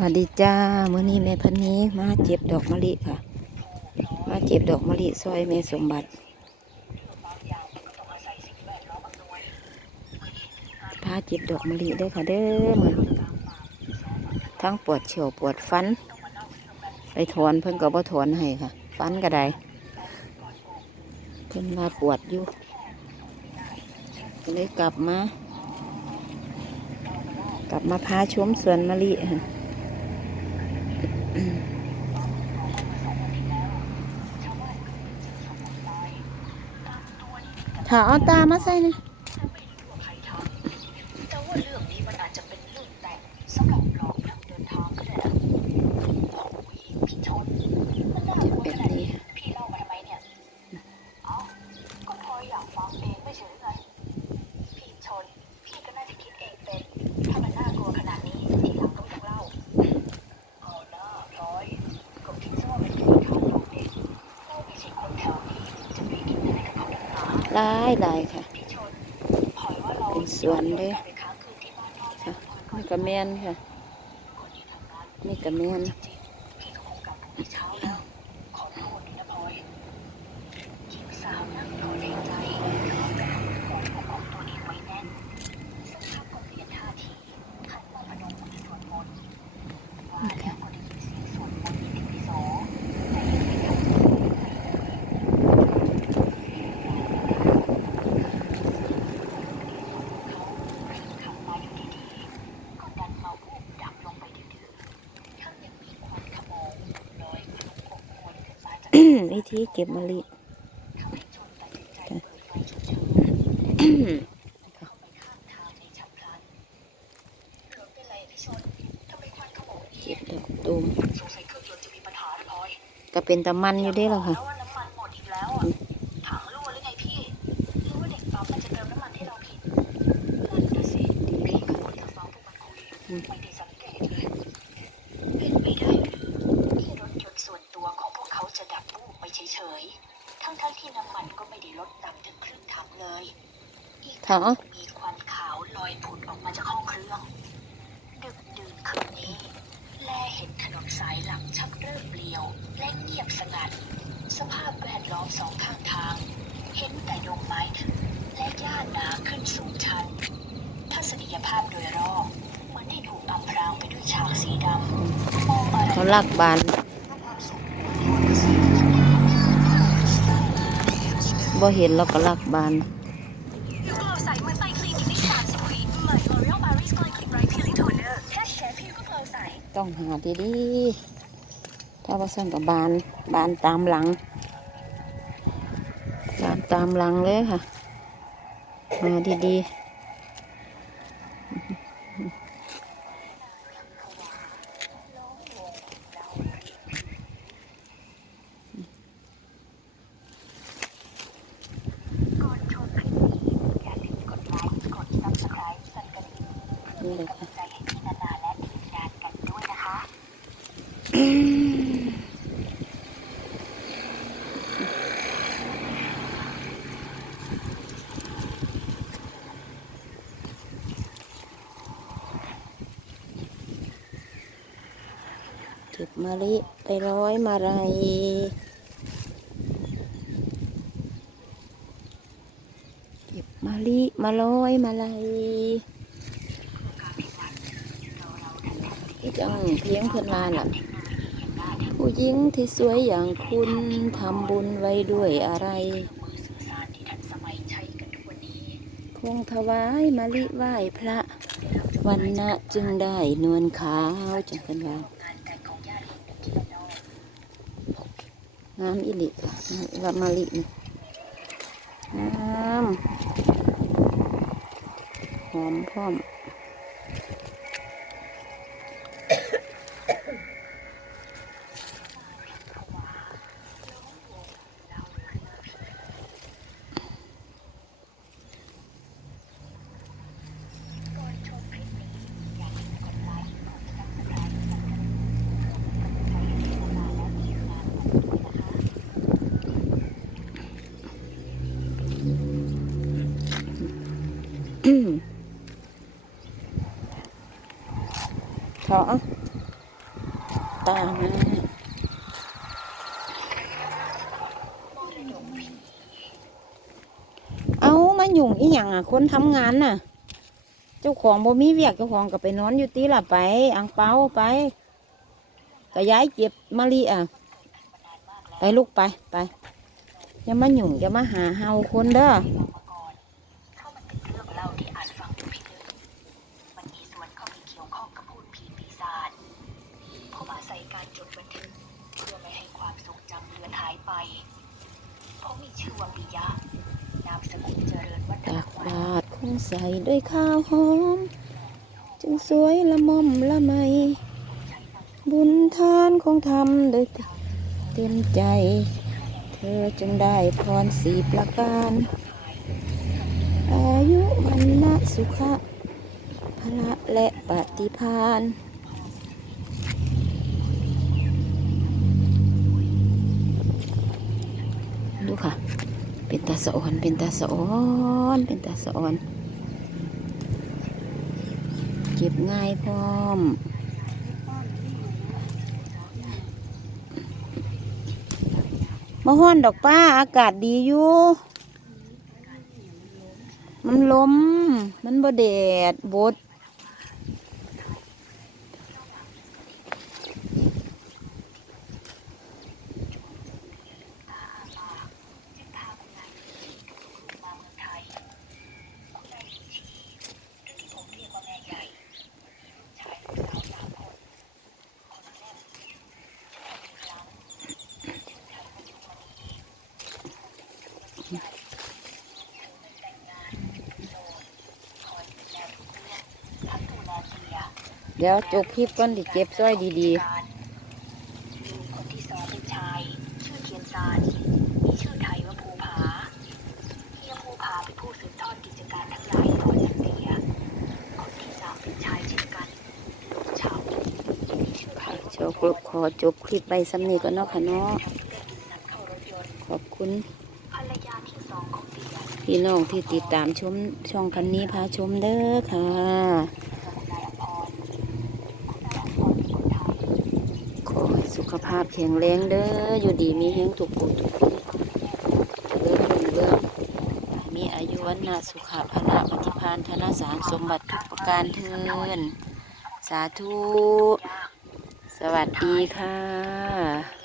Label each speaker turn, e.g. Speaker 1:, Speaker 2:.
Speaker 1: วัสดีจ้ามื้อนี้แม่พันนี้มาเจ็บดอกมะลิค่ะ มาเจ็บดอกมะลิซอยแม่สมบัติพาเจ็บดอกมะลิเด้ค่ะเด้อมือทั้งปวดเฉียวปวดฟัน ไปถอนเพิ่นก็บ่ถอนให้ค่ะ ฟันก็ได้เพิ่นมาปวดอยู่ก็เลยกลับมากลับมาพาชมสวนมะลิค่ะ ถ้าเอาตามาใส่เล
Speaker 2: ยต่ว่าเรื่องนี้มันอาจจะเป็นเรื่องแต่งสำหรับหลอกนักเดินทางก็ได้นะโอ้ยพี่ชนมันน่ากลัวขนาดนี้พี่เล่ามาทำไมเนี่ย เอ้า ก็พลอยอยากฟังเองไม่ใช่หรือไง พี่ชน พี่ก็น่าจะคิดเองเป็น ถ้ามันน่ากลัวขนาดนี้ทีหลังก็ไม่ต้องเล่าเอาหน้าพลอยก็คิดซะว่าเป็นพี่เขาหลอกเด็กเราไม่ใช่คนแถวนี้จะไปกินอะไรกับเขาดักหนา
Speaker 1: ยหลายค่ะ
Speaker 2: เป็
Speaker 1: นสวนเลย
Speaker 2: ค่ะม่
Speaker 1: นี่กระเมนค่ะ
Speaker 2: นี่
Speaker 1: กระ
Speaker 2: เมียน ยนต์จะมีปัญหานะพลอย
Speaker 1: ก็เป็นตะมันอยู่ได้แล้วค่ะ
Speaker 2: แล้วว่าน้ำมันหมดอีกแล้วอะถังรั่วหรอไงพี่หรือ เลยอีกค่ะทั้งมีควันขาวลอยผุดออกมาจากห้องเครื่อง ดึกดื่นคืนนี้ แลเห็นถนนสายหลังชักเริ่มเปลี่ยว และเงียบสงัด สภาพแวดล้อมสองข้างทาง เห็นแต่ดงไม้ถึงและหญ้าหนาขึ้นสูงชัน ทัศนียภาพโดยรอบเหมือนได้ถูกอำพรางไปด้วยฉากสีดำมองอะไร
Speaker 1: เขาลากบานบ่เห็นเราก็ลากบาน ต้องหาดีๆถ้าว่าสั่นกับบานบานตามหลัง บานตามหลังเลยค่ะ มาดีๆ
Speaker 2: ก่อนชมคลิปนี้อย่าลืมกดไลค์ กด Subscribe สั่นกระดิ่ง
Speaker 1: นี่เลย
Speaker 2: กำลั
Speaker 1: ค่ะ
Speaker 2: งใจให้พี่นานาและทีมงานกันด้วยนะคะ
Speaker 1: เก็บมะลิไปร้อยมาลัยเก็บมะลิมาร้อยมาลัยจังเพียงเพื่อนลานล่ะผู้หญิงที่สวยอย่างคุณทำบุญไว้ด้วยอะไรคงถวายมะลิไหว้พระวันนะจึงได้นวลขาวจังกันว่างา
Speaker 2: นแต่งของญาติคนหนึ่งที่บ้านนอก
Speaker 1: งามอิลิค่ะละมาลินี่งามหอมพร้อม
Speaker 2: ก่อนชมคลิปนี้อย่าลืมกดไลค์ กด Subscribe สั่นกระดิ่งกำลังใจให้พี่นานาและทีมงานกันด้วยนะคะ
Speaker 1: เขอตามาเอามาหยุ่งอีหยังอะ คนทำงานน่ะ เจ้าของบ่มีเวียกเจ้าของก็ไปนอนอยู่ตีละไป อังเปาไปก็ย้ายเจ็บมาลีอะ ไปลูกไปไปอย่ามาหยุ่งอย่ามาหาเฮาคนเด้อ
Speaker 2: ศัยการจดบันทึก เพื่อไม่ให้ความทรงจำเลือนหายไปผมมีชื่อว่าปิยะ นามสกุลเจริญวัฒ
Speaker 1: ตั
Speaker 2: น
Speaker 1: ก
Speaker 2: วัฒ
Speaker 1: บาตรคงใส่ด้วยข้าวหอม จึงสวยละม่อมละไม บุญทานคงทำโดยเต็มใจ เธอจึงได้พรสีประการ อายุวันนะสุขะพละและปฏิพาน ดูค่ะ เป็นตาสะออน เป็นตาสะออนเป็นตาสะออนเก็บง่ายพร้อมมาห้อนดอกป้าอากาศดีอยู่ มันลมมันบ่แดดบด
Speaker 2: จึงพาคุณนายมาเมืองไทยคุณนายมีชีหรือที่ผมเรียกว่าแม่ใหญ่มีลูกชายลูกสาวสามคน คนแรกชื่อชื่อหลังชื่อไทยประยุกต์มณีใหญ่คือไม่แต่งงานโสดคอยดูแลทุกเรื่องทั้งดูแลเมีย
Speaker 1: เดี๋ยวจกคลิปก่อนดิเก็บซ้อยดี
Speaker 2: มีคนที่สองเป็นชายชื่อเทียนซานมีชื่อไทยว่าภูผาเฮียภูผาเป็นผู้สืบทอดกิจการทั้งหลายต่อจากเตียคนที่สามเป็นชายเช่นกันลูกชาวมีชื่อไทย
Speaker 1: ๆ
Speaker 2: ว่า
Speaker 1: วกรุบขอจบคลิปไปสำนีก่อนเนาะค่ะเนาะ
Speaker 2: ข
Speaker 1: อบคุณพี่น้องที่ติดตามชมช่องคันนี้พาชมเด้อค่ะ
Speaker 2: คุณนายอภรคุณนายอภรเป็นคนไทย
Speaker 1: ขอให้สุ ขภาพแข็งแรงเด้ออยู่ดีมีแห้งถูกปูถูกเรื่องเรื่องมีอายุวันนาสุขภาละปฏิพานธนสารสมบัติทุกประการเทินสาธุ สวัสดีค่ะ